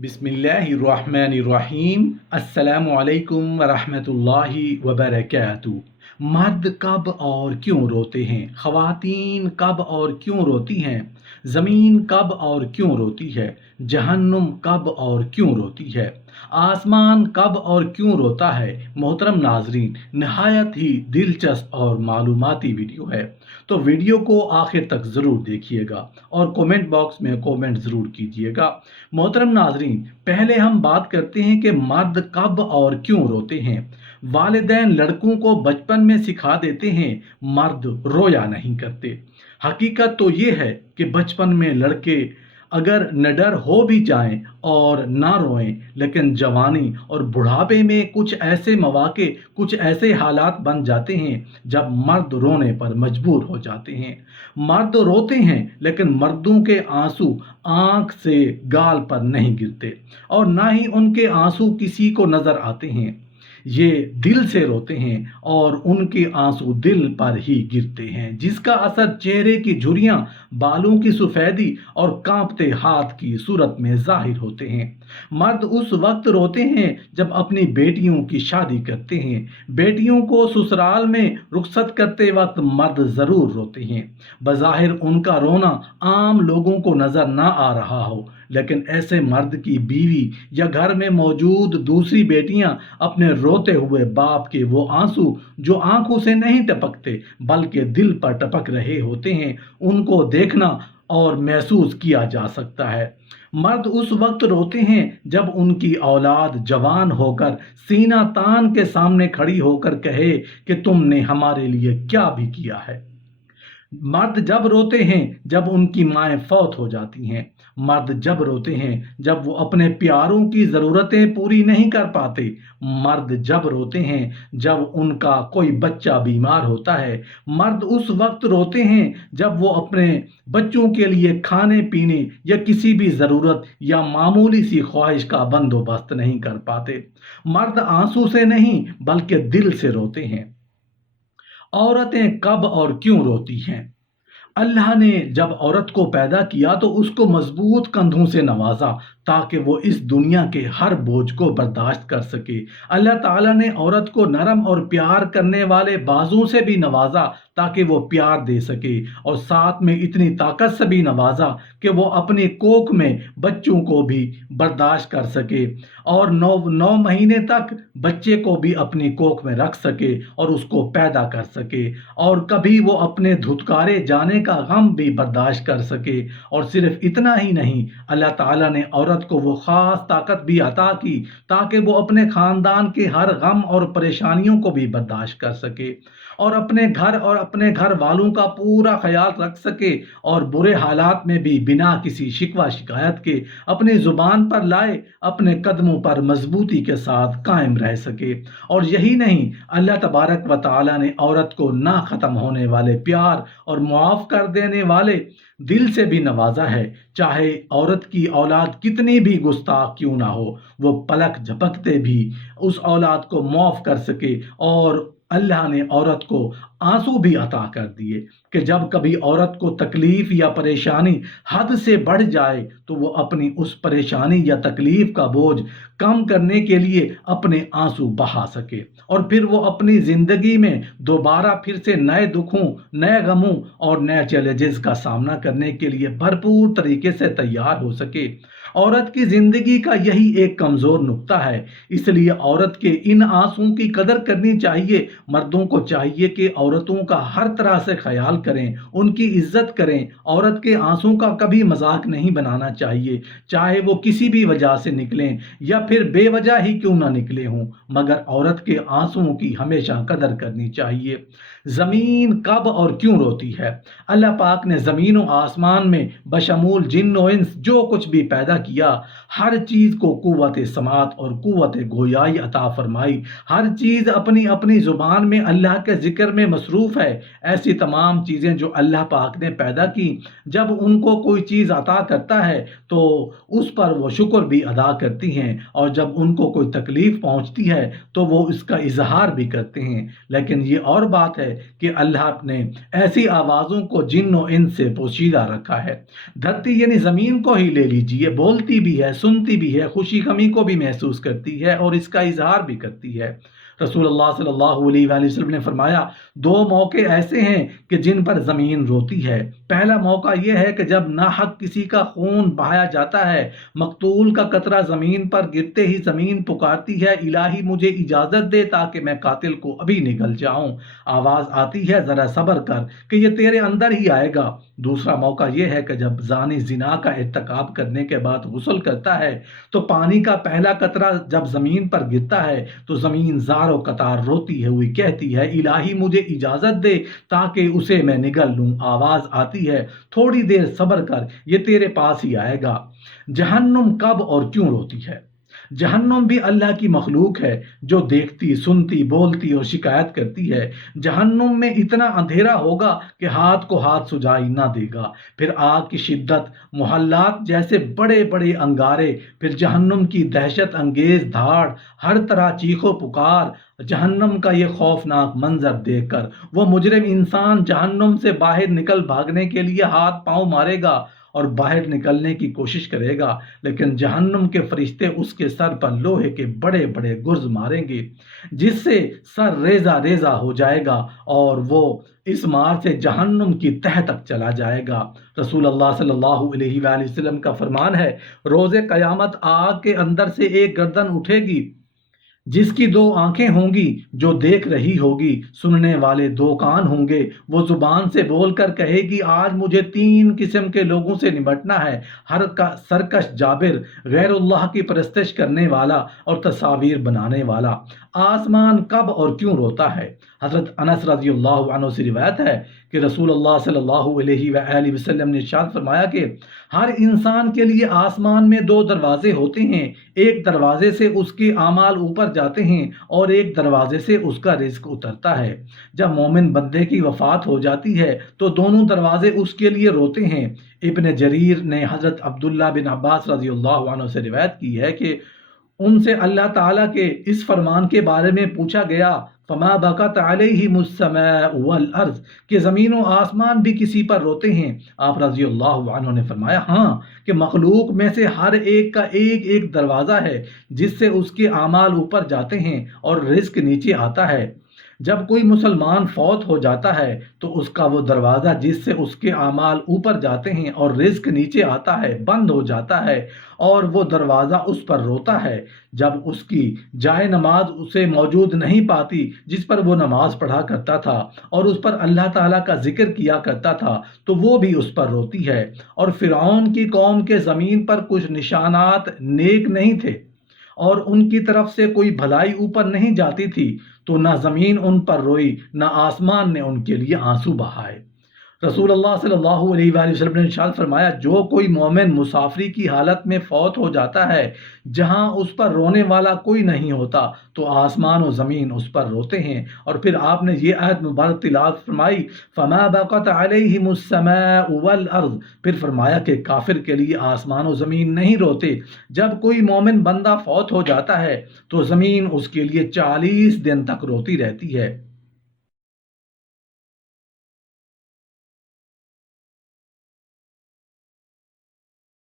बिस्मिल्लाहिर्रहमानिर्रहीम। अस्सलामु अलैकुम वरहमतुल्लाहि वबरकातुहू। मर्द कब और क्यों रोते हैं? ख़वातीन कब और क्यों रोती हैं? ज़मीन कब और क्यों रोती है? जहन्नुम कब और क्यों रोती है? आसमान कब और क्यों रोता है? मोहतरम नाजरीन, नहायत ही दिलचस्प और मालूमाती वीडियो है, तो वीडियो को आखिर तक ज़रूर देखिएगा और कमेंट बॉक्स में कमेंट ज़रूर कीजिएगा। मोहतरम नाजरीन, पहले हम बात करते हैं कि मर्द कब और क्यों रोते हैं। वालिदैन लड़कों को बचपन में सिखा देते हैं मर्द रोया नहीं करते। हकीकत तो ये है कि बचपन में लड़के अगर निडर हो भी जाएं और ना रोएं, लेकिन जवानी और बुढ़ापे में कुछ ऐसे मौके, कुछ ऐसे हालात बन जाते हैं जब मर्द रोने पर मजबूर हो जाते हैं। मर्द रोते हैं, लेकिन मर्दों के आंसू आंख से गाल पर नहीं गिरते और ना ही उनके आंसू किसी को नजर आते हैं। ये दिल से रोते हैं और उनके आंसू दिल पर ही गिरते हैं, जिसका असर चेहरे की झुर्रियां, बालों की सफेदी और कांपते हाथ की सूरत में जाहिर होते हैं। मर्द उस वक्त रोते हैं जब अपनी बेटियों की शादी करते हैं। बेटियों को ससुराल में रुखसत करते वक्त मर्द जरूर रोते हैं। बज़ाहिर उनका रोना आम लोगों को नजर ना आ रहा हो, लेकिन ऐसे मर्द की बीवी या घर में मौजूद दूसरी बेटियां अपने रोते हुए बाप के वो आंसू जो आंखों से नहीं टपकते बल्कि दिल पर टपक रहे होते हैं, उनको देखना और महसूस किया जा सकता है। मर्द उस वक्त रोते हैं जब उनकी औलाद जवान होकर सीना तान के सामने खड़ी होकर कहे कि तुमने हमारे लिए क्या भी किया है। मर्द जब रोते हैं जब उनकी माएँ फौत हो जाती हैं। मर्द जब रोते हैं जब वो अपने प्यारों की ज़रूरतें पूरी नहीं कर पाते। मर्द जब रोते हैं जब उनका कोई बच्चा बीमार होता है। मर्द उस वक्त रोते हैं जब वो अपने बच्चों के लिए खाने पीने या किसी भी ज़रूरत या मामूली सी ख्वाहिश का बंदोबस्त नहीं कर पाते। मर्द आंसू से नहीं बल्कि दिल से रोते हैं। औरतें कब और क्यों रोती हैं? अल्लाह ने जब औरत को पैदा किया तो उसको मजबूत कंधों से नवाजा ताकि वो इस दुनिया के हर बोझ को बर्दाश्त कर सके। अल्लाह ताला ने औरत को नरम और प्यार करने वाले बाजों से भी नवाजा ताकि वो प्यार दे सके, और साथ में इतनी ताकत से भी नवाजा कि वो अपनी कोख में बच्चों को भी बर्दाश्त कर सके और नौ महीने तक बच्चे को भी अपनी कोख में रख सके और उसको पैदा कर सके, और कभी वो अपने धुतकारे जाने का गम भी बर्दाश्त कर सके। और सिर्फ इतना ही नहीं, अल्लाह ताला ने औरत को वो ख़ास ताकत भी अता की ताकि वो अपने ख़ानदान के हर गम और परेशानियों को भी बर्दाश्त कर सके और अपने घर और अपने घर वालों का पूरा ख्याल रख सके, और बुरे हालात में भी बिना किसी शिकवा शिकायत के अपनी ज़ुबान पर लाए अपने कदमों पर मजबूती के साथ कायम रह सके। और यही नहीं, अल्लाह तबारक व तआला ने औरत को ना ख़त्म होने वाले प्यार और मुआफ़ कर देने वाले दिल से भी नवाजा है। चाहे औरत की औलाद कितनी भी गुस्ताख क्यों ना हो, वो पलक झपकते भी उस औलाद को मुआफ़ कर सके। और अल्लाह ने औरत को आंसू भी अता कर दिए कि जब कभी औरत को तकलीफ या परेशानी हद से बढ़ जाए तो वो अपनी उस परेशानी या तकलीफ का बोझ कम करने के लिए अपने आंसू बहा सके, और फिर वो अपनी ज़िंदगी में दोबारा फिर से नए दुखों, नए गमों और नए चैलेंजेस का सामना करने के लिए भरपूर तरीके से तैयार हो सके। औरत की ज़िंदगी का यही एक कमज़ोर नुक्ता है, इसलिए औरत के इन आंसुओं की कदर करनी चाहिए। मर्दों को चाहिए कि औरतों का हर तरह से ख्याल करें, उनकी इज्जत करें। औरत के आंसू का कभी मजाक नहीं बनाना चाहिए, चाहे वो किसी भी वजह से निकलें या फिर बेवजह ही क्यों ना निकले हों, मगर औरत के आंसुओं की हमेशा कदर करनी चाहिए। ज़मीन कब और क्यों रोती है? अल्लाह पाक ने ज़मीन और आसमान में बशमूल जिन्न और इंस जो कुछ भी पैदा किया, हर चीज़ को कुव्वत समात और कुव्वत गोयाई अता फरमाई। हर चीज़ अपनी अपनी ज़ुबान में अल्लाह के ज़िक्र में मसरूफ़ है। ऐसी तमाम चीज़ें जो अल्लाह पाक ने पैदा की, जब उनको कोई चीज़ अता करता है तो उस पर वो शुक्र भी अदा करती हैं, और जब उनको कोई तकलीफ़ पहुँचती है तो वो इसका इजहार भी करते हैं। लेकिन ये और बात है कि अल्लाह ने ऐसी आवाज़ों को जिन्न और इंस से पोशीदा रखा है। धरती यानी ज़मीन को ही ले लीजिए, बहुत बोलती भी है, सुनती भी है, खुशी गमी को भी महसूस करती है और इसका इजहार भी करती है। रसूलुल्लाह सल्लल्लाहु अलैहि वसल्लम ने फरमाया, दो मौके ऐसे हैं कि जिन पर ज़मीन रोती है। पहला मौका यह है कि जब नाहक किसी का खून बहाया जाता है, मकतूल का कतरा ज़मीन पर गिरते ही ज़मीन पुकारती है, इलाही मुझे इजाज़त दे ताकि मैं कातिल को अभी निगल जाऊं। आवाज़ आती है, ज़रा सब्र कर कि ये तेरे अंदर ही आएगा। दूसरा मौका यह है कि जब ज़ानी ज़िना का इर्तिकाब करने के बाद गुस्ल करता है, तो पानी का पहला कतरा जब ज़मीन पर गिरता है तो ज़मीन ज़ारो कतार रोती है हुई कहती है, इलाही मुझे इजाज़त दे ताकि उसे मैं निगल लूँ। आवाज़ आती है, थोड़ी देर सब्र कर, ये तेरे पास ही आएगा। जहन्नुम कब और क्यों रोती है? जहन्नुम भी अल्लाह की मखलूक है जो देखती, सुनती, बोलती और शिकायत करती है। जहन्नुम में इतना अंधेरा होगा कि हाथ को हाथ सुझाई ना देगा। फिर आग की शिद्दत, मोहल्लात जैसे बड़े बड़े अंगारे, फिर जहन्नुम की दहशत अंगेज धाड़, हर तरह चीखो पुकार। जहन्नुम का ये खौफनाक मंजर देखकर वो मुजरिम इंसान जहन्नुम से बाहर निकल भागने के लिए हाथ पांव मारेगा और बाहर निकलने की कोशिश करेगा, लेकिन जहन्नुम के फरिश्ते उसके सर पर लोहे के बड़े बड़े गुर्ज मारेंगे जिससे सर रेजा रेजा हो जाएगा और वो इस मार से जहन्नुम की तह तक चला जाएगा। रसूल अल्लाह सल्लल्लाहु अलैहि वसल्लम का फरमान है, रोज़े क़यामत आग के अंदर से एक गर्दन उठेगी जिसकी दो आंखें होंगी जो देख रही होगी, सुनने वाले दो कान होंगे। वो जुबान से बोलकर कहेगी, आज मुझे तीन किस्म के लोगों से निपटना है, हर का सरकश जाबिर, गैरुल्लाह की परस्तिश करने वाला और तस्वीर बनाने वाला। आसमान कब और क्यों रोता है? हज़रत अनस रज़ियल्लाहु अन्हु से रिवायत है कि रसूलुल्लाह सल्लल्लाहु अलैहि वसल्लम ने इरशाद फरमाया कि हर इंसान के लिए आसमान में दो दरवाजे होते हैं, एक दरवाजे से उसके आमाल ऊपर जाते हैं और एक दरवाजे से उसका रिज्क उतरता है। जब मोमिन बंदे की वफात हो जाती है तो दोनों दरवाजे उसके लिए रोते हैं। इब्न जरीर ने हज़रत अब्दुल्ला बिन अब्बास रज़ियल्लाहु अन्हु से रिवायत की है कि उनसे अल्लाह ताला के इस फरमान के बारे में पूछा गया, फमा बकत अलैहिमुस समाउ वल अर्ज़, कि ज़मीन और आसमान भी किसी पर रोते हैं? आप रज़ियल्लाहु अन्हु ने फरमाया, हाँ, कि मखलूक में से हर एक का एक एक दरवाज़ा है जिससे उसके आमाल ऊपर जाते हैं और रिज़्क नीचे आता है। जब कोई मुसलमान फौत हो जाता है तो उसका वो दरवाज़ा जिससे उसके आमाल ऊपर जाते हैं और रिज्क नीचे आता है बंद हो जाता है और वो दरवाज़ा उस पर रोता है। जब उसकी जाए नमाज उसे मौजूद नहीं पाती जिस पर वो नमाज पढ़ा करता था और उस पर अल्लाह ताला का जिक्र किया करता था तो वो भी उस पर रोती है। और फिरौन की कौम के ज़मीन पर कुछ निशानात नेक नहीं थे और उनकी तरफ से कोई भलाई ऊपर नहीं जाती थी, तो ना ज़मीन उन पर रोई, ना आसमान ने उनके लिए आंसू बहाए। रसूलुल्लाह सल्लल्लाहु अलैहि वसल्लम ने इरशाद फरमाया, जो कोई मोमिन मुसाफरी की हालत में फौत हो जाता है जहां उस पर रोने वाला कोई नहीं होता तो आसमान और ज़मीन उस पर रोते हैं। और फिर आपने ये आयत मुबारक तिलावत फरमाई, फमा बक़त अलैहिमुस समाउ वल अर्ज़, फिर फरमाया कि काफिर के लिए आसमान और ज़मीन नहीं रोते। जब कोई मोमिन बंदा फौत हो जाता है तो ज़मीन उसके लिए 40 दिन तक रोती रहती है।